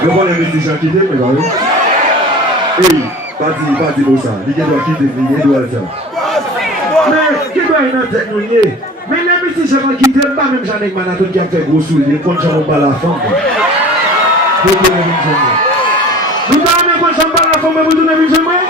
Le bon investisseur qui t'aime, mais oui, pas dit pour ça. Il doit quitter, il doit le faire. Mais, qui doit y être nous nier? Mais l'investisseur qui t'aime pas, même Jean-Nic Manaton qui a fait gros sous, il est contre Jean pas la femme. Nous avons contre Jean pas la femme, mais vous tournez une semaine?